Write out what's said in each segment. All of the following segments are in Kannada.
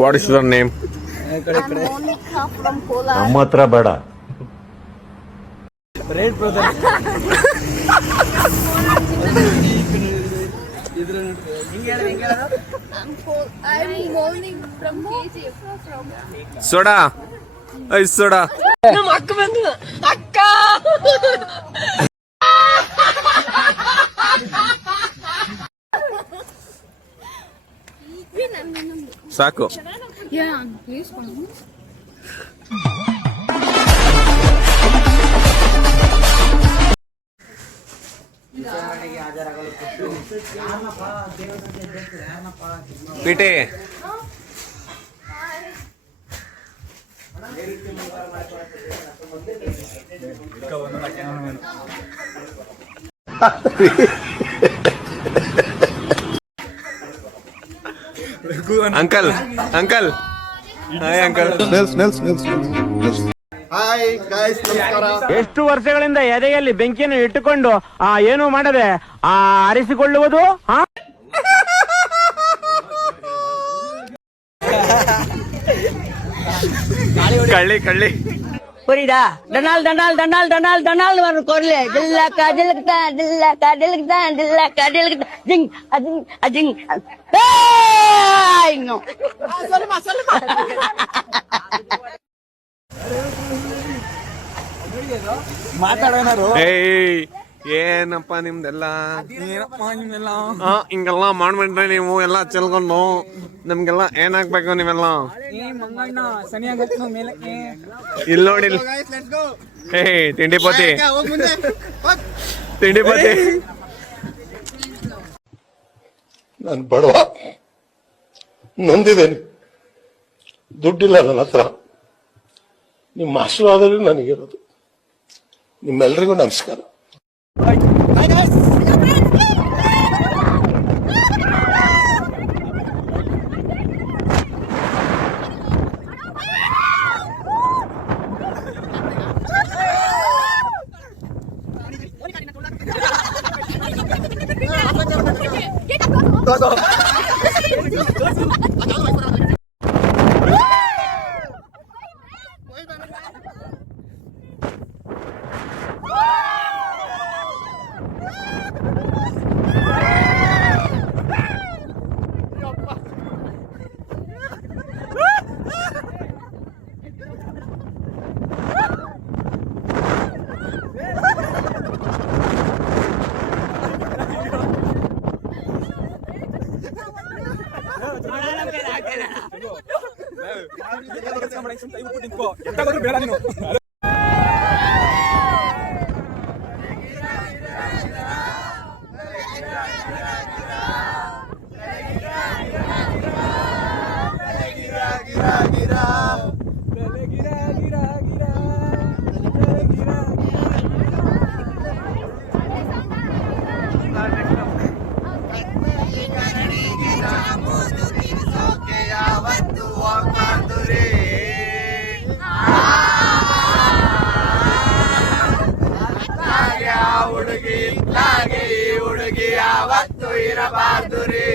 What is your name? ನಮ್ಮ ಹತ್ರ ಬೇಡ. Soda ice soda. ನಮ್ಮ ಅಕ್ಕ ಬಂದು ಅಕ್ಕ ಸಾಕು. PT uncle uncle hi uncle. Hi guys, ನಮಸ್ಕಾರ. ಎಷ್ಟು ವರ್ಷಗಳಿಂದ ಎದೆಯಲ್ಲಿ ಬೆಂಕಿಯನ್ನು ಇಟ್ಟುಕೊಂಡು ಏನು ಮಾಡದೆ ಆರಿಸಿಕೊಳ್ಳುವುದು? ಕಳ್ಳಿ ಕಳ್ಳಿ புரியுதா? டனால் டனால் டனால் டனால் டனால் வரும் குரல். டில்லக்கா டில்லக்கா டில்லக்கா டில்லக்கா டில்லக்கா டில்லக்கா ஜிங் அஜிங் அஜிங். ஏய் நோ சொல்லுமா சொல்லுமா. ಮಾತಾಡೋನಾರು ಏನಪ್ಪ ನಿಮ್ದೆಲ್ಲ ಹಿಂಗೆಲ್ಲ ಮಾಡ್ಬಿಟ್ರೆ ನೀವು ಎಲ್ಲ ಚೆಲ್ಕೊಂಡು ನಮ್ಗೆಲ್ಲ ಏನಾಗ್ಬೇಕು ನೀವೆಲ್ಲ ಇಲ್ಲಿ ನೋಡಿ. ತಿಂಡಿ ಪೋತಿ ತಿಂಡಿ ಪೋತಿ. ನಾನು ಬಡವ, ನೊಂದಿದ್ದೇನೆ, ದುಡ್ಡಿಲ್ಲ ನನ್ನ ಹತ್ರ. ನಿಮ್ಮ ಆಶೀರ್ವಾದದಲ್ಲಿ ನನಗಿರೋದು. ನಿಮ್ಮೆಲ್ಲರಿಗೂ ನಮಸ್ಕಾರ. ಹುಡುಗಿ ಯಾವತ್ತು ಇರಬಾರ್ದು ರೀ.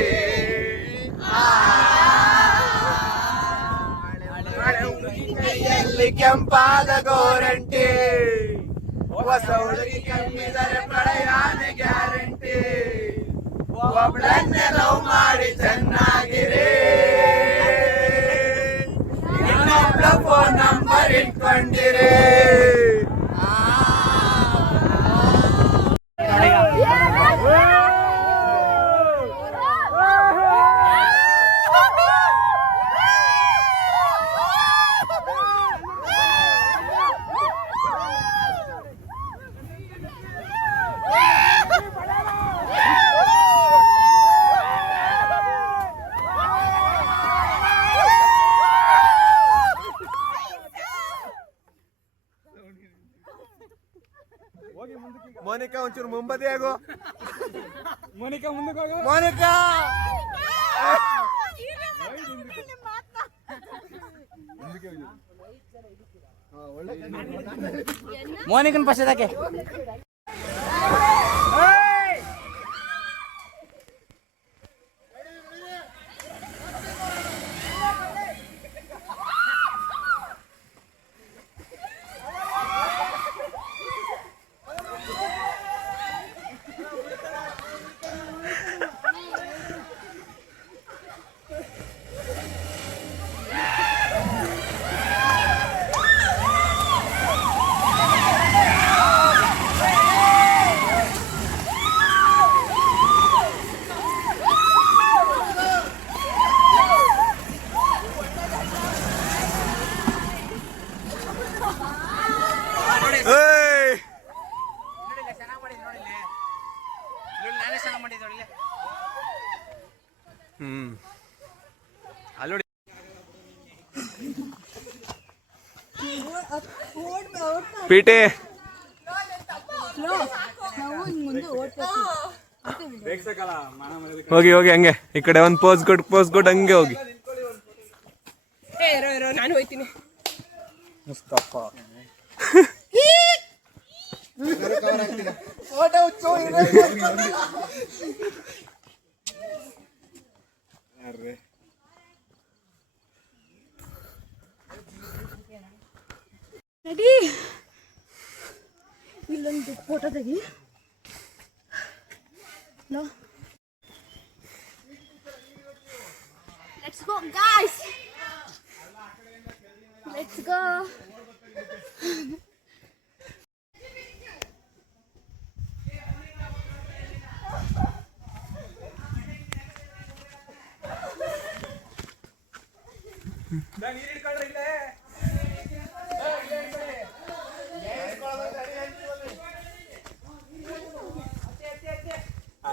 ಕೈಯಲ್ಲಿ ಕೆಂಪಾದ ಗೋರಂಟಿ, ಹೊಸ ಹುಡುಗಿ ಕೆಮ್ಮಿದರೆ ಪ್ರಳಯಾನೆ ಗ್ಯಾರಂಟಿ. ಒಬ್ಳನ್ನೇ ಲವ್ ಮಾಡಿ ಚೆನ್ನಾಗಿರಿ, ಇನ್ನೊಬ್ಳ ಫೋನ್ ನಂಬರ್ ಇಟ್ಕೊಂಡಿರಿ. ಮೋನಿಕಾ ಒಂಚೂರು ಮುಂಬದಿ ಆಗು. ಮೋನಿಕಾ ಮುಂದಕ್ಕೆ ಹೋಗು. ಮೋನಿಕಾ ಮೋನಿಕನ್ ಪಶ್ಚಾದಕ್ಕೆ ಅಲ್ಲೋಡಿ ಪಿಟಿ ಹೋಗಿ ಹೋಗಿ ಹಂಗೆ ಈ ಕಡೆ ಒಂದು ಪೋಸ್ ಕೊಟ್ಟು ಹಂಗೆ ಹೋಗಿ. ನಾನು ಹೋಯ್ತೀನಿ. ಇಲ್ಲೊಂದು ಫೋಟೋ ತೆಗಿ. Let's go, guys. Let's go.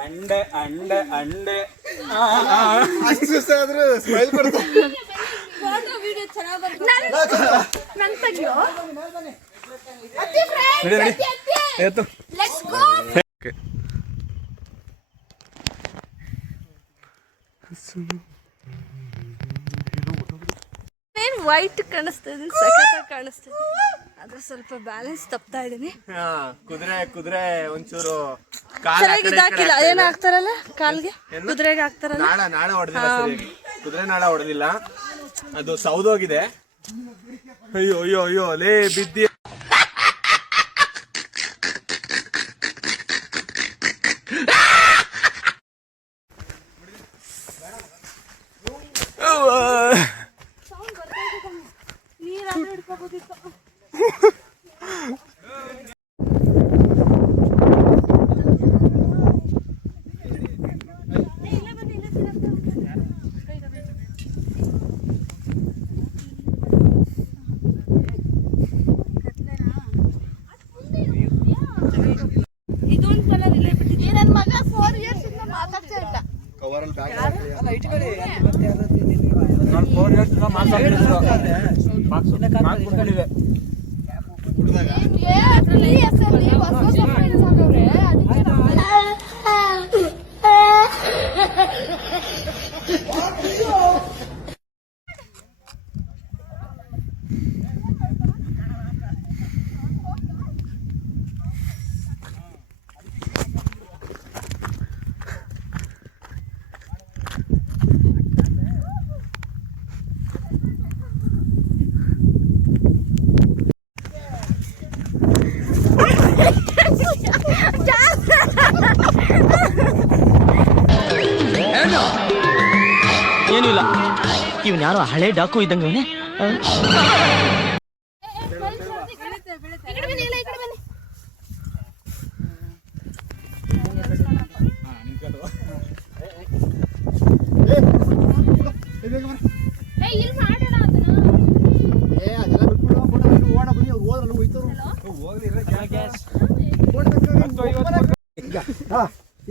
ಅಂಡೆ ಅಂಡೆ ಅಂಡೆ ಸ್ಮೈಲ್ ಕೊಡ್ತಾ ಫೋಟೋ ವಿಡಿಯೋ ಚೆನ್ನಾಗಿ ಬಂತು. ನನ್ನ ತೆಗಿಯೋ. ಅತ್ತಿ ಫ್ರೆಂಡ್ಸ್, ಅತ್ತಿ. Let's go. ವೈಟ್ ಕಾಣಿಸ್ತಾ ಇದೆ, ಸಖತ್ತಾಗಿ ಕಾಣಿಸ್ತಾ ಇದೆ. ಆದ್ರೆ ಸ್ವಲ್ಪ ಬ್ಯಾಲೆನ್ಸ್ ತಪ್ತಾ ಇದೀನಿ. ಕುದುರೆ ಒಂಚೂರು ಚೆನ್ನಾಗಿ ಹಾಕಿಲ್ಲ. ಏನ್ ಹಾಕ್ತಾರಲ್ಲ ಕಾಲ್ಗೆ, ಕುದುರೆಗೆ ಹಾಕ್ತಾರಲ್ಲ. ನಾಳೆ ಹೊಡೆದಿಲ್ಲ ಸರಿ, ಕುದುರೆ ನಾಳೆ ಹೊಡೆದಿಲ್ಲ, ಅದು ಸೌದೋಗಿದೆ. ಅಯ್ಯೋ ಅಯ್ಯೋ ಅಯ್ಯೋ ಲೇ ಬಿದ್ದಿ. ನೀರಾದ್ರೂ ಹಿಡ್ಕೋಬೋದಿತ್ತು. ಇದೊಂದು ಕಲರ್ ಇಲ್ಲೇ ಬಿಟ್ಟಿದ್ದೆ. ನನ್ನ ಮಗ 4 years ಇಂದ ಮಾತಾಡ್ತಾ ಇಲ್ಲ. ಕವರಲ್ಲಿ ಬ್ಯಾಗ್ ಅದ್ರಲ್ಲಿ ಹೆಸರಲ್ಲಿ ಹೊಸ ಫ್ರೆಂಡ್ಸ್ ಆಗವ್ರೆ. ಏನೂ ಇಲ್ಲ, ಇವನ್ ಯಾರೋ ಹಳೆ ಡಾಕು ಇದ್ದಂಗೆ ಅವನೇ.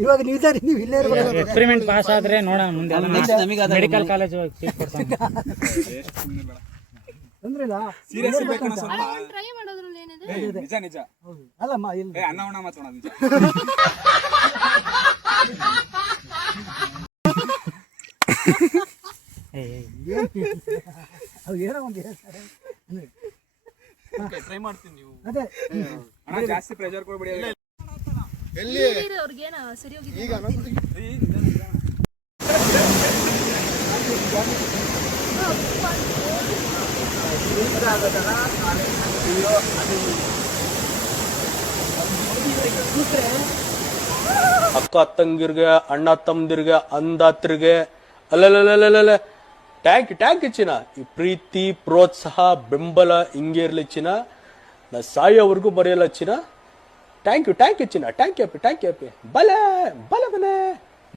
ಇವಾಗ ನೀವು ಇಲ್ಲೇ ಎಕ್ಸ್ಪೆರಿಮೆಂಟ್ ಪಾಸ್ ಆದ್ರೆ ನೋಡೋಣ ಮುಂದೆ ಮೆಡಿಕಲ್ ಕಾಲೇಜ್ ಟ್ರೈ ಮಾಡೋದ್ರಲ್ಲಿ ಏನಿದೆ? ನಿಜ ನಿಜ ಅಲ್ಲಮ್ಮ ಅನ್ನ ಉಣ ಮಾತೋಣ ನಿಜ. ಏನೋ ಒಂದು ಹೇಳ್ತಾರೆ. ಟ್ರೈ ಮಾಡ್ತೀನಿ ನೀವು. ಅದೇ ಅಣ್ಣ ಜಾಸ್ತಿ ಪ್ರೆಷರ್ ಕೊಡ್ಬೇಡಿ. ಎಲ್ಲಿ ಅವ್ರಿಗೇನ ಸರಿ ಹೋಗಿದೆ. ಈಗ ಅಕ್ಕ ತಂಗಿರ್ಗೆ, ಅಣ್ಣ ತಮ್ಮದಿರ್ಗೆ, ಅಂದಾತ್ರಿಗೆ ಅಲ್ಲಲ್ಲ ಟ್ಯಾಂಕ್ ಚಿನ್ನ. ಈ ಪ್ರೀತಿ, ಪ್ರೋತ್ಸಾಹ, ಬೆಂಬಲ ಹಿಂಗೆ ಇರ್ಲಿ ಚಿನ್ನ. ನಾ ಸಾಯೋವರೆಗೂ ಮರೆಯಲ್ಲ ಚಿನ್ನ. ಥ್ಯಾಂಕ್ ಯು ಚಿನ್ನ. ಥ್ಯಾಂಕ್ ಯು ಬಲೆ ಬಲೆ ಬಲೆ.